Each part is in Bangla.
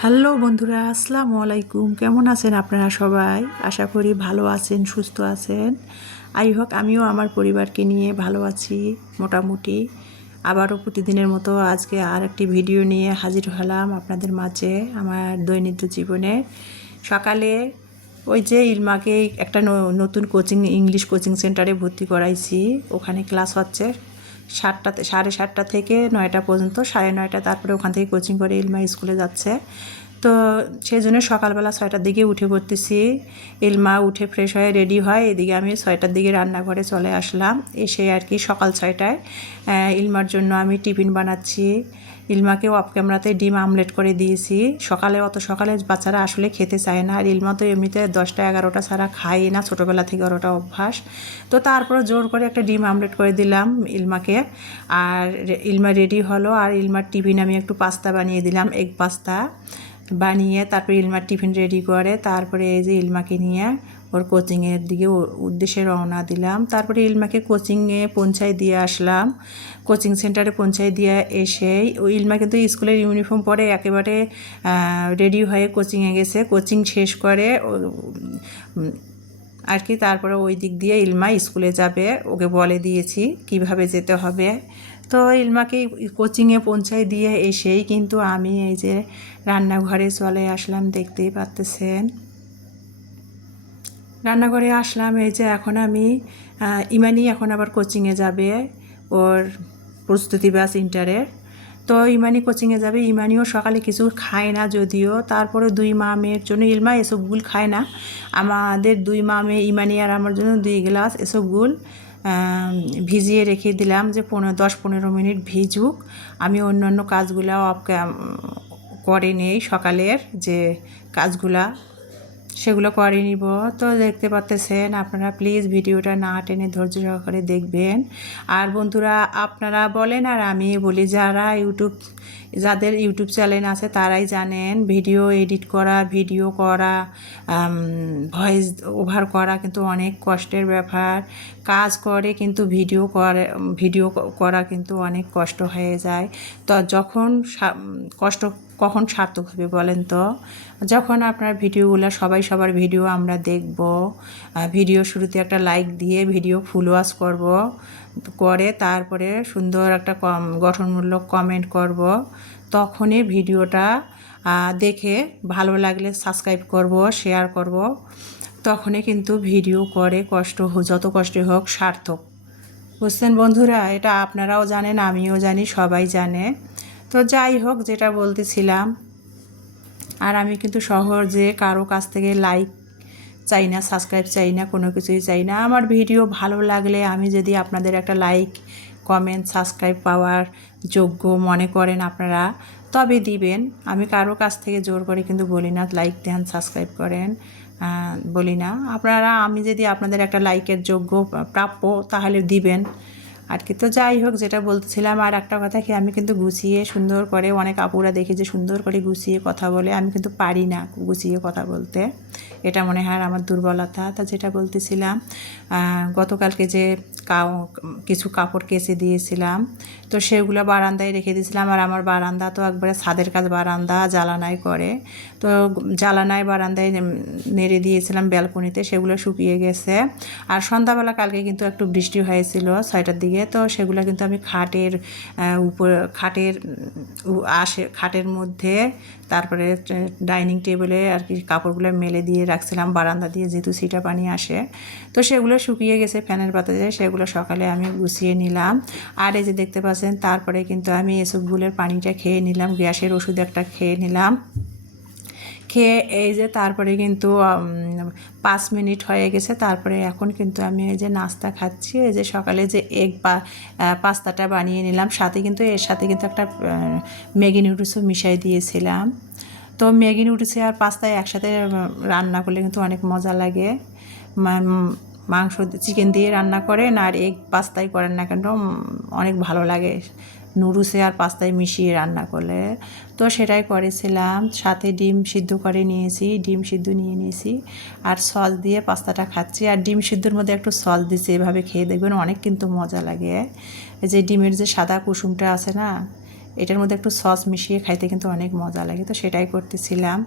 হ্যালো বন্ধুরা, আসসালামু আলাইকুম। কেমন আছেন আপনারা সবাই? আশা করি ভালো আছেন, সুস্থ আছেন। আমিও আমার পরিবারকে নিয়ে ভালো আছি মোটামুটি। আবারও প্রতিদিনের মতো আজকে আর একটি ভিডিও নিয়ে হাজির হলাম আপনাদের মাঝে। আমার দৈনন্দিন জীবনে সকালে ওই যে ইলমাকে একটা নতুন ইংলিশ কোচিং সেন্টারে ভর্তি করাইছি। ওখানে ক্লাস হচ্ছে 7টা থেকে 9টা পর্যন্ত, 9:30 তারপরে ওখান থেকে কোচিং করে ইলমা স্কুলে যাচ্ছে। তো সেই জন্য সকালবেলা 6টার দিকে উঠে পড়তেছি। ইলমা উঠে ফ্রেশ হয়ে রেডি হয়, এদিকে আমি 6টার দিকে রান্নাঘরে চলে আসলাম। এসে আর কি সকাল 6টায় ইলমার জন্য আমি টিফিন বানাচ্ছি। ইলমাকে অফ ক্যামেরাতে ডিম আমলেট করে দিয়েছি। অত সকালে বাচ্চারা আসলে খেতে চায় না, আর ইলমা তো এমনিতে 10টা 11টা ছাড়া খায় না, ছোটোবেলা থেকে ওটা অভ্যাস। তো তারপরে জোর করে একটা ডিম আমলেট করে দিলাম ইলমাকে। আর ইলমা রেডি হলো, আর ইলমার টিফিন আমি একটু পাস্তা বানিয়ে দিলাম, এগ পাস্তা বানিয়ে তারপরে ইলমার টিফিন রেডি করে তারপরে এই যে ইলমাকে নিয়ে ওর কোচিংয়ের দিকে উদ্দেশ্যে রওনা দিলাম। তারপরে ইলমাকে কোচিংয়ে পৌঁছায় দিয়ে আসলাম। কোচিং সেন্টারে পৌঁছায় দিয়ে এসেই ওই ইলমা কিন্তু স্কুলের ইউনিফর্ম পরে একেবারে রেডি হয়ে কোচিংয়ে গেছে। কোচিং শেষ করে আর কি তারপরে ওই দিক দিয়ে ইলমা স্কুলে যাবে, ওকে বলে দিয়েছি কিভাবে যেতে হবে। তো ইলমাকে কোচিংয়ে পৌঁছায় দিয়ে এসেই কিন্তু আমি এই যে রান্নাঘরে চলে আসলাম, দেখতেই পাচ্তেছেন। রান্নাঘরে আসলাম, এই যে এখন আমি ইমানি এখন আবার কোচিংয়ে যাবে, ওর প্রস্তুতি ব্যাচ ইন্টারের। তো ইমানি কোচিংয়ে যাবে। ইমানিও সকালে কিছু খায় না যদিও, তারপরে 2 মা মেয়ের জন্য ইলমা এসবগুল খায় না। আমাদের 2 মা মেয়ে ইমানি আর আমার জন্য 2 গ্লাস এসবগুল ভিজিয়ে রেখে দিলাম, যে 10-15 মিনিট ভিজুক। আমি অন্য কাজগুলা করে নেই, সকালের যে কাজগুলা সেগুলো করে নিব। তো দেখতে পাচ্ছেন আপনারা, প্লিজ ভিডিওটা না টেনে ধৈর্য সহকারে দেখবেন। আর বন্ধুরা আপনারা বলেন আর আমি বলি, যাদের ইউটিউব চ্যানেল আছে তারাই জানেন ভিডিও এডিট করা, ভিডিও করা, ভয়েস ওভার করা কিন্তু অনেক কষ্টের ব্যাপার। কাজ করে কিন্তু ভিডিও করা কিন্তু অনেক কষ্ট হয়ে যায়। তো কষ্ট কখন সার্থক হবে বলেন তো? যখন আপনার ভিডিওগুলো সবার ভিডিও আমরা দেখব, ভিডিও শুরুতে একটা লাইক দিয়ে ভিডিও ফুল ওয়াচ করে তারপরে সুন্দর একটা গঠনমূলক কমেন্ট করব, তখনই ভিডিওটা দেখে ভালো লাগলে সাবস্ক্রাইব করব, শেয়ার করব, তখনই কিন্তু ভিডিও করে যত কষ্ট হোক সার্থক। বুঝছেন বন্ধুরা? এটা আপনারাও জানেন, আমিও জানি, সবাই জানে। তো যাই হোক, যেটা বলতেছিলাম, আর আমি কিন্তু সহজে কারো কাছ থেকে লাইক চাই না, সাবস্ক্রাইব চাই না, কোনো কিছুই চাই না। আমার ভিডিও ভালো লাগলে আমি যদি আপনাদের একটা লাইক, কমেন্ট, সাবস্ক্রাইব পাওয়ার যোগ্য মনে করেন আপনারা, তবে দিবেন। আমি কারো কাছ থেকে জোর করে কিন্তু বলি না লাইক দেন, সাবস্ক্রাইব করেন, বলি না। আমি যদি আপনাদের একটা লাইকের যোগ্য প্রাপ্য, তাহলে দিবেন আর কি। তো যাই হোক, যেটা বলতেছিলাম, আর একটা কথা কি, আমি কিন্তু গুছিয়ে সুন্দর করে, অনেক আপুরা দেখি যে সুন্দর করে গুছিয়ে কথা বলে, আমি কিন্তু পারি না গুছিয়ে কথা বলতে। এটা মনে হয় আমার দুর্বলতা। তা যেটা বলতেছিলাম, গতকালকে যে কিছু কাপড় কেচে দিয়েছিলাম, তো সেগুলো বারান্দায় রেখে দিয়েছিলাম। আর আমার বারান্দা তো একবারে ছাদের কাজ বারান্দা, জ্বালানায় করে। তো জ্বালানায় বারান্দায় নেড়ে দিয়েছিলাম ব্যালকনিতে, সেগুলো শুকিয়ে গেছে। আর সন্ধ্যাবেলা কালকে কিন্তু একটু বৃষ্টি হয়েছিল 6টার দিকে, তো সেগুলো কিন্তু আমি খাটের মধ্যে, তারপরে ডাইনিং টেবিলে আর কি কাপড়গুলো মেলে দিয়ে রাখছিলাম, বারান্দা দিয়ে যেহেতু ছিটা পানি আসে। তো সেগুলো শুকিয়ে গেছে ফ্যানের বাতাসে, সেগুলো সকালে আমি গুছিয়ে নিলাম। আর এই যে দেখতে পাচ্ছেন, তারপরে কিন্তু আমি এসবগুলোর পানিটা খেয়ে নিলাম, গ্যাসের ওষুধ একটা খেয়ে নিলাম। খেয়ে এই যে তারপরে কিন্তু 5 মিনিট হয়ে গেছে। তারপরে এখন কিন্তু আমি এই যে নাস্তা খাচ্ছি। এই যে সকালে যে পাস্তাটা বানিয়ে নিলাম, এর সাথে কিন্তু একটা ম্যাগি নুডলসও মিশাই দিয়েছিলাম। তো ম্যাগি নুডলসে আর পাস্তায় একসাথে রান্না করলে কিন্তু অনেক মজা লাগে। মাংস চিকেন দিয়ে রান্না করেন আর এগ পাস্তাই করেন না কেন, অনেক ভালো লাগে নুডলসে আর পাস্তায় মিশিয়ে রান্না করলে। তো সেটাই করেছিলাম, সাথে ডিম সিদ্ধ করে নিয়েছি, ডিম সিদ্ধ নিয়ে নিয়েছি, আর সস দিয়ে পাস্তাটা খাচ্ছি। আর ডিম সিদ্ধর মধ্যে একটু সস দিয়েছি, এভাবে খেয়ে দেখবেন অনেক কিন্তু মজা লাগে। এই যে ডিমের যে সাদা কুসুমটা আছে না, এটার মধ্যে একটু সস মিশিয়ে খাইতে কিন্তু অনেক মজা লাগে, তো সেটাই করতেছিলাম।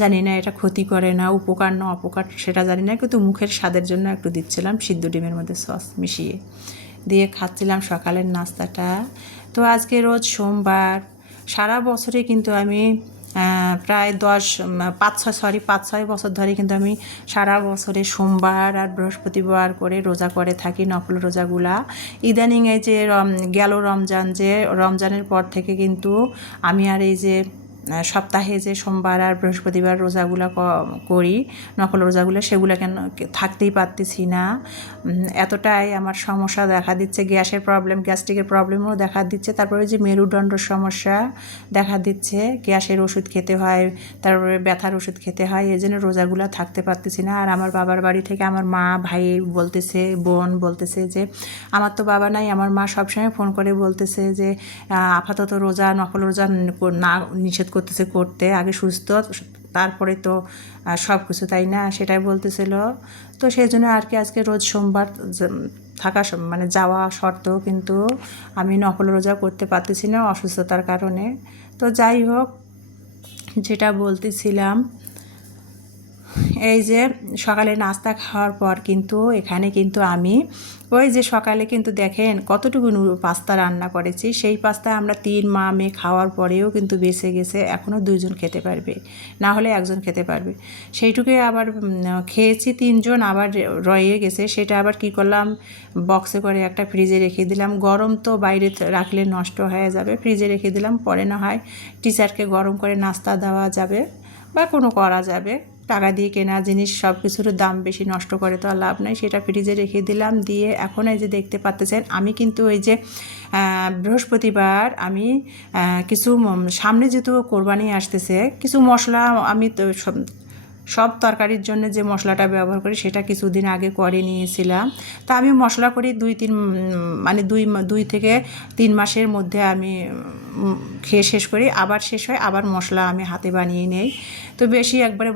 জানি না এটা ক্ষতি করে না উপকার না অপকার সেটা জানি না, কিন্তু মুখের স্বাদের জন্য একটু দিচ্ছিলাম সিদ্ধ ডিমের মধ্যে সস মিশিয়ে দিয়ে খাচ্ছিলাম সকালের নাস্তাটা। তো আজকে রোজ সোমবার, সারা বছরে কিন্তু আমি প্রায় 5-6 বছর ধরে কিন্তু আমি সারা বছরে সোমবার আর বৃহস্পতিবার করে রোজা করে থাকি, নফল রোজাগুলা। ইদানিং এই যে গেল রমজান, যে রমজানের পর থেকে কিন্তু আমি আর এই যে সপ্তাহে যে সোমবার আর বৃহস্পতিবার রোজাগুলো করি, নকল রোজাগুলো, সেগুলো কেন থাকতেই পারতেছি না। এতটাই আমার সমস্যা দেখা দিচ্ছে, গ্যাসের প্রবলেম, গ্যাস্ট্রিকের প্রবলেমও দেখা দিচ্ছে, তারপরে যে মেরুদণ্ডর সমস্যা দেখা দিচ্ছে, গ্যাসের ওষুধ খেতে হয়, তারপরে ব্যথার ওষুধ খেতে হয়, এই জন্য রোজাগুলো থাকতে পারতেছি না। আর আমার বাবার বাড়ি থেকে আমার মা, ভাই বলতেছে, বোন বলতেছে যে আমার তো বাবা নাই, আমার মা সবসময় ফোন করে বলতেছে যে আপাতত রোজা, নকল রোজা না নিষেধ করতেছে করতে, আগে সুস্থ তারপরে তো সব কিছু, তাই না, সেটাই বলতেছিল। তো সেই জন্য আর কি আজকে রোজ সোমবার থাকা মানে যাওয়া সত্ত্বেও কিন্তু আমি নকল রোজা করতে পারতেছি না অসুস্থতার কারণে। তো যাই হোক, যেটা বলতেছিলাম, এই যে সকালে নাস্তা খাওয়ার পর কিন্তু এখানে কিন্তু আমি ওই যে সকালে কিন্তু দেখেন কতটুকু পাস্তা রান্না করেছি, সেই পাস্তা আমরা 3 মা মেয়ে খাওয়ার পরেও কিন্তু বেঁচে গেছে, এখনও 2জন খেতে পারবে, না হলে 1জন খেতে পারবে, সেইটুকুই আবার খেয়েছি 3জন, আবার রয়ে গেছে, সেটা আবার কি করলাম, বক্সে করে একটা ফ্রিজে রেখে দিলাম। গরম তো বাইরে রাখলে নষ্ট হয়ে যাবে, ফ্রিজে রেখে দিলাম, পরে না হয় টিচারকে গরম করে নাস্তা দেওয়া যাবে বা কোনো করা যাবে। টাকা দিয়ে কেনা জিনিস সব কিছুর দাম বেশি, নষ্ট করে তো আর লাভ নাই, সেটা ফ্রিজে রেখে দিলাম। দিয়ে এখন এই যে দেখতে পাচ্ছেন আমি কিন্তু ওই যে বৃহস্পতিবার আমি কিছু সামনে যেহেতু কোরবানি আসতেছে, কিছু মশলা আমি তো সব তরকারির জন্য যে মশলাটা ব্যবহার করি সেটা কিছুদিন আগে করে নিয়েছিলাম। তা আমি মশলা করি 2-3 মানে 2 থেকে 3 মাসের মধ্যে আমি খেয়ে শেষ করি, আবার শেষ হয়, আবার মশলা আমি হাতে বানিয়ে নেই। তো বেশি একবারে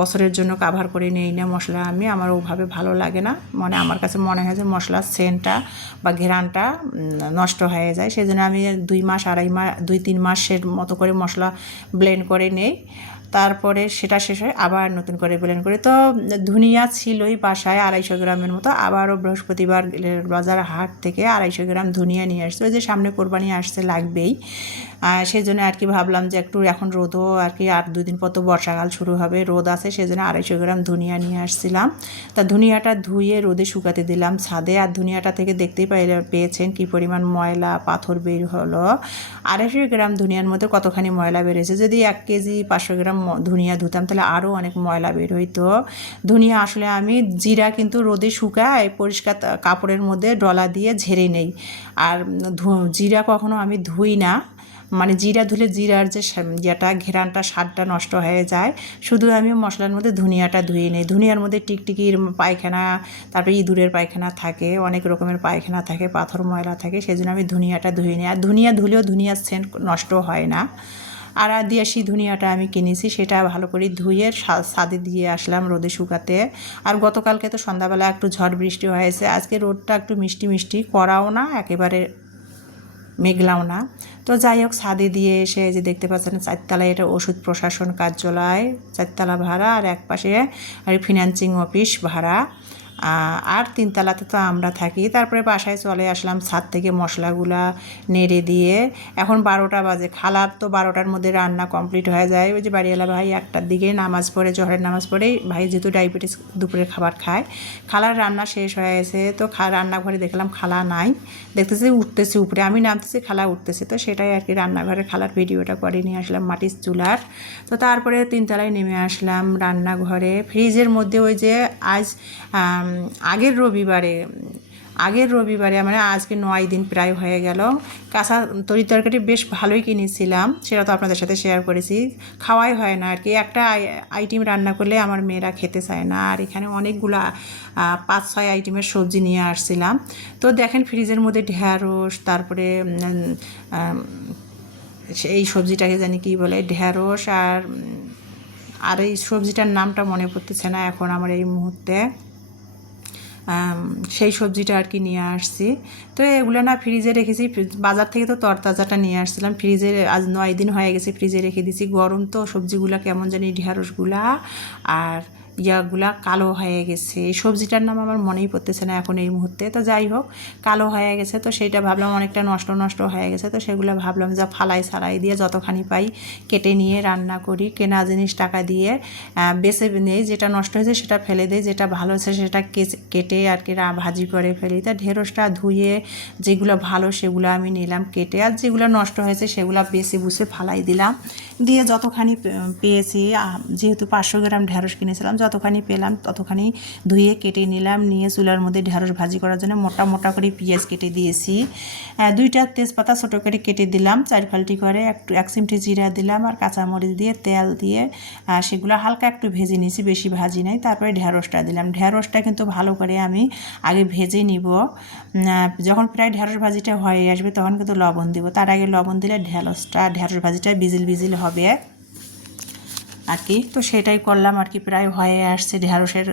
বছরের জন্য কাভার করে নেই না মশলা আমি, আমার ওভাবে ভালো লাগে না, মানে আমার কাছে মনে হয় যে মশলার সেন্টটা বা ঘেরানটা নষ্ট হয়ে যায়, সেই জন্য আমি 2 মাস 2-3 মাসের মতো করে মশলা ব্লেন্ড করে নেই। তারপরে সেটা শেষ হয় আবার নতুন করে ব্লেন্ড করি। তো ধনিয়া ছিলই বাসায় 250 গ্রামের মতো, আবারও বৃহস্পতিবার বাজার হাট থেকে 250 গ্রাম ধনিয়া নিয়ে আসছে, ওই যে সামনে কোরবানি আসছে, লাগবেই, সেই জন্য আর কি ভাবলাম যে একটু এখন রোদও আর কি, আর 2 দিন পর তো বর্ষাকাল শুরু হবে, রোদ আছে, সেই জন্য 250 গ্রাম ধনিয়া নিয়ে আসছিলাম। তা ধনিয়াটা ধুয়ে রোদে শুকাতে দিলাম ছাদে, আর ধনিয়াটা থেকে দেখতেই পেয়েছেন কি পরিমাণ ময়লা পাথর বের হলো। 250 গ্রাম ধনিয়ার মধ্যে কতখানি ময়লা বেরিয়েছে, যদি 1 কেজি 500 গ্রাম ধনিয়া ধুতাম তাহলে আরও অনেক ময়লা বের হইতো। ধনিয়া আসলে আমি জিরা কিন্তু রোদে শুকায় পরিষ্কার কাপড়ের মধ্যে ডলা দিয়ে ঝেড়ে নেই, আর জিরা কখনো আমি ধুই না, মানে জিরা ধুলে জিরার যে যেটা ঘেরানটা স্বাদটা নষ্ট হয়ে যায়, শুধু আমি মশলার মধ্যে ধনিয়াটা ধুয়ে নিই। ধনিয়ার মধ্যে টিকটিকির পায়খানা, তারপরে ইঁদুরের পায়খানা থাকে, অনেক রকমের পায়খানা থাকে, পাথর ময়লা থাকে, সেই জন্য আমি ধনিয়াটা ধুয়ে নিই। আর ধনিয়া ধুলেও ধনিয়ার সেন্ট নষ্ট হয় না। আর দেশি ধনিয়াটা আমি কিনেছি, সেটা ভালো করে ধুয়ে ছাদে দিয়ে আসলাম রোদে শুকাতে। আর গতকালকে তো সন্ধ্যাবেলা একটু ঝড় বৃষ্টি হয়েছে, আজকে রোদটা একটু মিষ্টি মিষ্টি, করাও না একেবারে মেঘলাও না। তো যাই হোক, ছাদে দিয়ে এসে যে দেখতে পাচ্ছেন 4 তলায় এটা ওষুধ প্রশাসন কার্যালয়, 4 তলা ভাড়া, আর এক পাশে আর ফিনান্সিং অফিস ভাড়া, আর 3 তলাতে তো আমরা থাকি। তারপরে বাসায় চলে আসলাম, ছাদ থেকে মশলাগুলা নেড়ে দিয়ে, এখন 12টা বাজে, খালার তো 12টার মধ্যে রান্না কমপ্লিট হয়ে যায়, ওই যে বাড়িওয়ালা ভাই 1টার দিকে নামাজ পড়ে, জোহরের নামাজ পড়েই ভাই যেহেতু ডায়াবেটিস দুপুরের খাবার খায়, খালার রান্না শেষ হয়ে গেছে। তো রান্নাঘরে দেখলাম খালা নাই, দেখতেছি উঠতেছে উপরে, আমি নামতেছি, খালা উঠতেছে, তো সেটাই আর কি রান্নাঘরে খালার ভিডিওটা করে নিয়ে আসলাম মাটির চুলার। তো তারপরে 3 তলায় নেমে আসলাম রান্নাঘরে। ফ্রিজের মধ্যে ওই যে আজ আগের রবিবারে মানে আজকে 9 দিন প্রায় হয়ে গেল, কাঁচা তরকারি বেশ ভালোই কিনেছিলাম, সেটা তো আপনাদের সাথে শেয়ার করেছি, খাওয়াই হয় না আর কি, একটা আইটেম রান্না করলে আমার মেয়েরা খেতে চায় না, আর এখানে অনেকগুলো 5-6 আইটেমের সবজি নিয়ে আসছিলাম। তো দেখেন ফ্রিজের মধ্যে ঢেঁড়স, তারপরে এই সবজিটাকে জানি কি বলে, ঢেঁড়স, আর এই সবজিটার নামটা মনে পড়তেছে না এখন আমার এই মুহূর্তে, সেই সবজিটা আর কি নিয়ে আসছি। তো এগুলো না ফ্রিজে রেখেছি, বাজার থেকে তো তরতাজাটা নিয়ে আসছিলাম, ফ্রিজে আজ 9 দিন হয়ে গেছে ফ্রিজে রেখে দিছি। গরম তো সবজিগুলা কেমন জানি ঢেঁড়সগুলা আর ইয়াগুলা কালো হয়ে গেছে। এই সবজিটার নাম আমার মনেই পড়তেছে না এখন এই মুহূর্তে। তো যাই হোক, কালো হয়ে গেছে, তো সেইটা ভাবলাম অনেকটা নষ্ট নষ্ট হয়ে গেছে, তো সেগুলো ভাবলাম যা ফালাই সালাই দিয়ে যতখানি পাই কেটে নিয়ে রান্না করি। কেনা জিনিস টাকা দিয়ে বেছে নেই, যেটা নষ্ট হয়েছে সেটা ফেলে দেয়, যেটা ভালো হয়েছে সেটা কেটে আর কি ভাজি করে ফেলি। তা ঢেঁড়সটা ধুয়ে যেগুলো ভালো সেগুলো আমি নিলাম কেটে, আর যেগুলো নষ্ট হয়েছে সেগুলো বেছে বুছে ফালাই দিলাম। দিয়ে যতখানি পেয়েছি, যেহেতু 500 গ্রাম ঢেঁড়স কিনেছিলাম, যতখানি পেলাম ততখানি ধুয়ে কেটে নিলাম। নিয়ে চুলার মধ্যে ঢেঁড়স ভাজি করার জন্য মোটা মোটা করে পেঁয়াজ কেটে দিয়েছি, 2টা তেজপাতা ছোটো করে কেটে দিলাম, 4 ফালটি করে, একটু 1 চিমটি জিরা দিলাম, আর কাঁচামরিচ দিয়ে তেল দিয়ে সেগুলো হালকা একটু ভেজে নিয়েছি, বেশি ভাজি নাই। তারপরে ঢেঁড়সটা দিলাম। ঢেঁড়সটা কিন্তু ভালো করে আমি আগে ভেজে নিব। যখন প্রায় ঢেঁড়স ভাজিটা হয়ে আসবে তখন কিন্তু লবণ দেবো। তার আগে লবণ দিলে ঢেঁড়স ভাজিটা বিজিল বিজিল হবে আর কি। তো সেটাই করলাম আর কি। প্রায় হয়ে আসছে, ঢেঁড়সের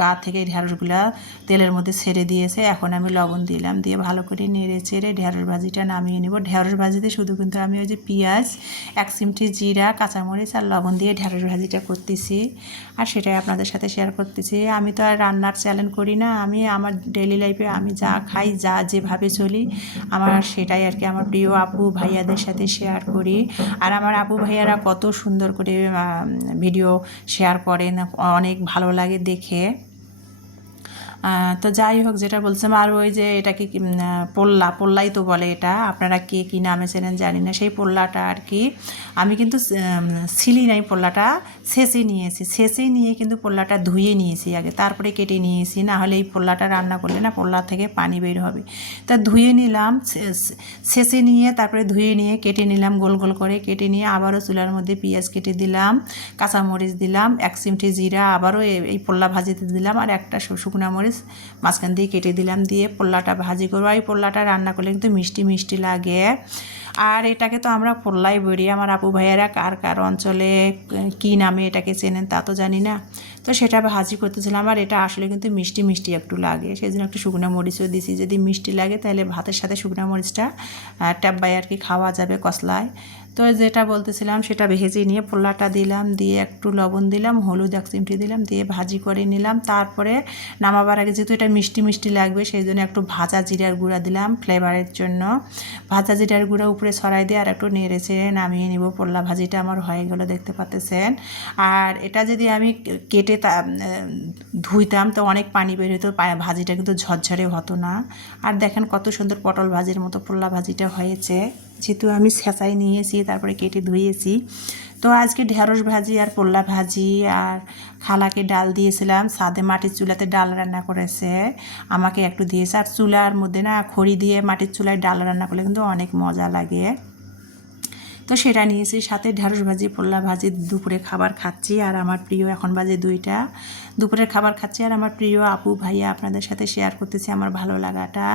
গা থেকে ঢেঁড়সগুলা তেলের মধ্যে ছেড়ে দিয়েছে। এখন আমি লবণ দিলাম, দিয়ে ভালো করে নেড়ে চেড়ে ঢেঁড়স ভাজিটা নামিয়ে নেব। ঢেঁড়স ভাজিতে শুধু কিন্তু আমি ওই যে পেঁয়াজ, 1 চিমটি জিরা, কাঁচামরিচ আর লবণ দিয়ে ঢেঁড়স ভাজিটা করতেছি, আর সেটাই আপনাদের সাথে শেয়ার করতেছি। আমি তো আর রান্নার চ্যালেঞ্জ করি না, আমি আমার ডেইলি লাইফে আমি যা খাই, যা যেভাবে চলি, আমার সেটাই আর কি আমার প্রিয় আপু ভাইয়াদের সাথে শেয়ার করি। আর আমার আপু ভাইয়ারা কত সুন্দর করে ভিডিও শেয়ার করেন, অনেক ভালো লাগে দেখে। তো যাই হোক, যেটা বলছিলাম, আর ওই যে এটাকে পোল্লাই তো বলে, এটা আপনারা কে কী নামে চেনেন জানি না। সেই পোল্লাটা আর কি আমি কিন্তু ছিলি নাই, পোল্লাটা ছেঁচে নিয়েছি। ছেঁচে নিয়ে কিন্তু পোল্লাটা ধুয়ে নিয়েছি আগে, তারপরে কেটে নিয়েছি, না হলে এই পোল্লাটা রান্না করলে না পোল্লা থেকে পানি বের হবে। তা ধুয়ে নিলাম, ছেঁচে নিয়ে তারপরে ধুয়ে নিয়ে কেটে নিলাম, গোল গোল করে কেটে নিয়ে আবারও চুলার মধ্যে পেঁয়াজ কেটে দিলাম, কাঁচামরিচ দিলাম, 1 চিমটি জিরা আবারও এই পোল্লা ভাজিতে দিলাম, আর একটা শুকনো মরিচ মাঝখান দিয়ে কেটে দিলাম, দিয়ে পোল্লাটা ভাজি করবো। এই পোল্লাটা রান্না করলে কিন্তু মিষ্টি মিষ্টি লাগে। আর এটাকে তো আমরা পোল্লাই বলি। আমার আপু ভাইয়েরা কার কার অঞ্চলে কী নামে এটাকে চেনেন তা তো জানি না। তো সেটা ভাজি করতেছিলাম, আর এটা আসলে কিন্তু মিষ্টি মিষ্টি একটু লাগে, সেই জন্য একটু শুকনো মরিচও দিছি। যদি মিষ্টি লাগে তাহলে ভাতের সাথে শুকনো মরিচটা ট্যাব্বাই আর কি খাওয়া যাবে কষলায়। তো যেটা বলতেছিলাম, সেটা ভেজে নিয়ে পোল্লাটা দিলাম, দিয়ে একটু লবণ দিলাম, হলুদ 1 চিমটি দিলাম, দিয়ে ভাজি করে নিলাম। তারপরে নামাবার আগে যেহেতু এটা মিষ্টি মিষ্টি লাগবে, সেই জন্য একটু ভাজা জিরার গুঁড়া দিলাম ফ্লেভারের জন্য। ভাজা জিরার গুঁড়া উপরে ছড়াই দিয়ে আর একটু নেড়ে চেড়ে নামিয়ে নিব। পোল্লা ভাজিটা আমার হয়ে গেল, দেখতে পাচ্ছেন। আর এটা যদি আমি কেটে ধুইতাম তো অনেক পানি বের হতো, ভাজিটা কিন্তু ঝরঝরে হতো না। আর দেখেন কত সুন্দর পটল ভাজির মতো পোল্লা ভাজিটা হয়েছে, যেহেতু আমি ছেঁচাই নিয়েছি তারপরে কেটে ধুয়েছি। তো আজকে ঢেঁড়স ভাজি আর পোল্লা ভাজি, আর খালাকে ডাল দিয়েছিলাম, ছাদে মাটির চুলাতে ডাল রান্না করেছে, আমাকে একটু দিয়েছে। আর চুলার মধ্যে না খড়ি দিয়ে মাটির চুলায় ডাল রান্না করলে কিন্তু অনেক মজা লাগে। তো সেটা নিয়েছি, সাথে ঢেঁড়স ভাজি পোল্লা ভাজি। দুপুরে খাবার খাচ্ছি, আর আমার প্রিয়, এখন বাজে 2টা, দুপুরের খাবার খাচ্ছি, আর আমার প্রিয় আপু ভাইয়া আপনাদের সাথে শেয়ার করতেছি আমার ভালো লাগাটা।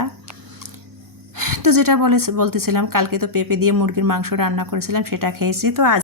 তো যেটা বলতেছিলাম, কালকে তো পেঁপে দিয়ে মুরগির মাংস রান্না করেছিলাম, সেটা খেয়েছি। তো আজ